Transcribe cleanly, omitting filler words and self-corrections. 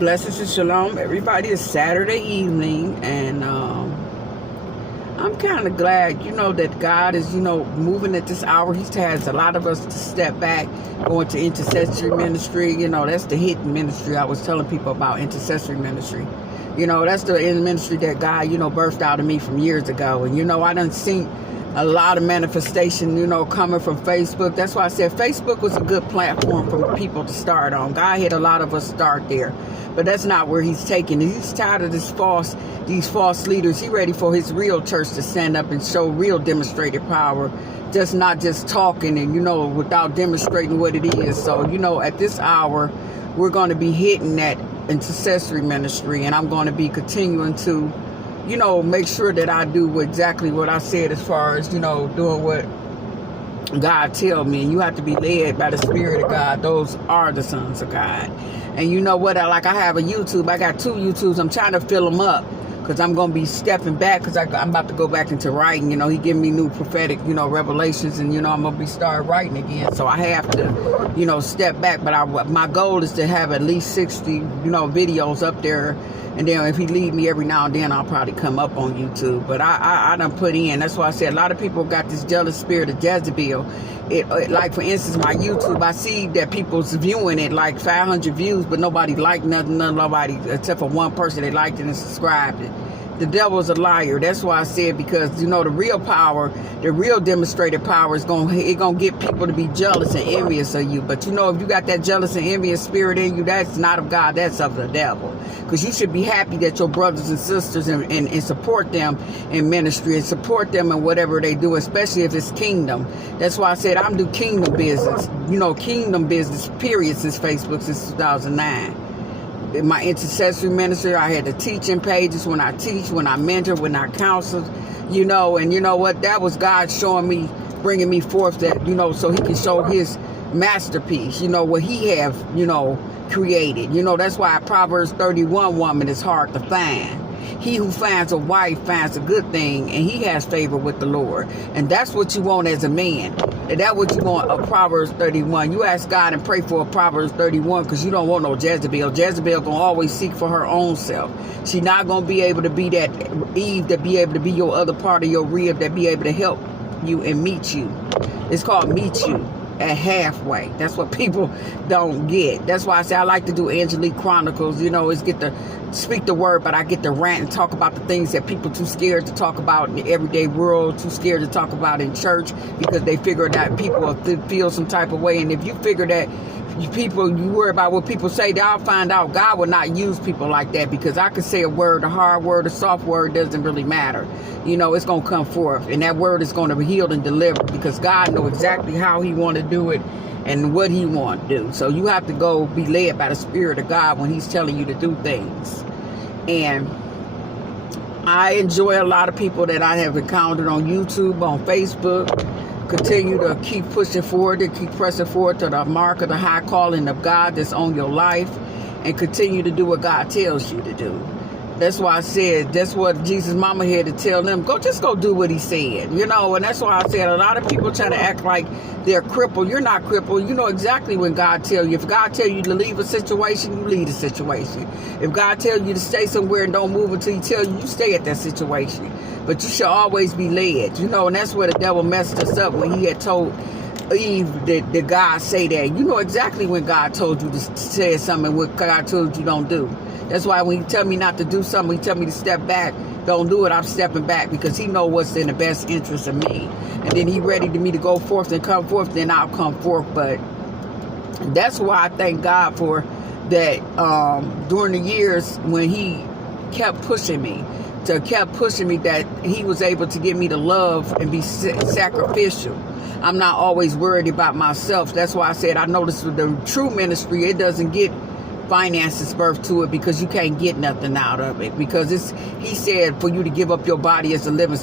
Blessings and shalom, everybody. It's Saturday evening, and I'm kind of glad, that God is, moving at this hour. He has a lot of us to step back, going to intercessory ministry. That's the hidden ministry. I was telling people about intercessory ministry. That's the ministry that God, birthed out of me from years ago. And, I done seen a lot of manifestation, coming from Facebook. That's why I said Facebook was a good platform for people to start on. God had a lot of us start there. But that's not where he's taking it. He's tired of these false leaders. He's ready for his real church to stand up and show real demonstrated power. Not just talking and, without demonstrating what it is. So, at this hour, we're going to be hitting that intercessory ministry. And I'm going to be continuing to make sure that I do exactly what I said as far as, doing what God tell me. And you have to be led by the Spirit of God. Those are the sons of God. And you know what? I have a YouTube. I got 2 YouTubes. I'm trying to fill them up because I'm going to be stepping back because I'm about to go back into writing. He giving me new prophetic, revelations. And, I'm going to be start writing again. So I have to, step back. But my goal is to have at least 60, videos up there. And then if he leave me every now and then, I'll probably come up on YouTube. But I done put in. That's why I said a lot of people got this jealous spirit of Jezebel. Like, for instance, my YouTube, I see that people's viewing it like 500 views, but nobody liked nothing, nobody, except for one person that liked it and subscribed it. The devil's a liar. That's why I said, because, the real power, the real demonstrated power is going to get people to be jealous and envious of you. But, if you got that jealous and envious spirit in you, that's not of God, that's of the devil. Because you should be happy that your brothers and sisters and support them in ministry and support them in whatever they do, especially if it's kingdom. That's why I said I'm do kingdom business, kingdom business, period, since Facebook, since 2009. In my intercessory ministry, I had the teaching pages when I teach, when I mentor, when I counsel, and you know what? That was God showing me, bringing me forth that, so he can show his masterpiece, what he have, created. That's why a Proverbs 31 woman is hard to find. He who finds a wife finds a good thing, and he has favor with the Lord. And that's what you want as a man. And that's what you want, a Proverbs 31. You ask God and pray for a Proverbs 31 because you don't want no Jezebel. Jezebel going to always seek for her own self. She's not going to be able to be that Eve that be able to be your other part of your rib that be able to help you and meet you. It's called meet you at halfway. That's what people don't get. That's why I say I like to do Angelique Chronicles. It's get to speak the word, but I get to rant and talk about the things that people too scared to talk about in the everyday world, too scared to talk about in church, because they figure that people will feel some type of way. And if you figure that you worry about what people say, they'll find out God will not use people like that, because I could say a word, a hard word, a soft word, doesn't really matter. It's going to come forth, and that word is going to be healed and delivered, because God knows exactly how he want to do it and what he want to do. So you have to go be led by the Spirit of God when he's telling you to do things. And I enjoy a lot of people that I have encountered on YouTube, on Facebook. Continue to keep pushing forward and keep pressing forward to the mark of the high calling of God that's on your life, and continue to do what God tells you to do. That's why I said, that's what Jesus' mama had to tell them. Just go do what he said, and that's why I said a lot of people try to act like they're crippled. You're not crippled. You know exactly when God tell you. If God tell you to leave a situation, you leave the situation. If God tell you to stay somewhere and don't move until he tell you, you stay at that situation. But you should always be led, and that's where the devil messed us up when he had told Eve that God say that. You know exactly when God told you to say something and what God told you don't do. That's why when he tell me not to do something, he tell me to step back, don't do it, I'm stepping back, because he know what's in the best interest of me. And then he ready to me to go forth and come forth, then I'll come forth. But that's why I thank God for that during the years when he kept pushing me, that he was able to get me to love and be sacrificial. I'm not always worried about myself. That's why I said I noticed with the true ministry, it doesn't get finances birth to it, because you can't get nothing out of it, because he said for you to give up your body as a living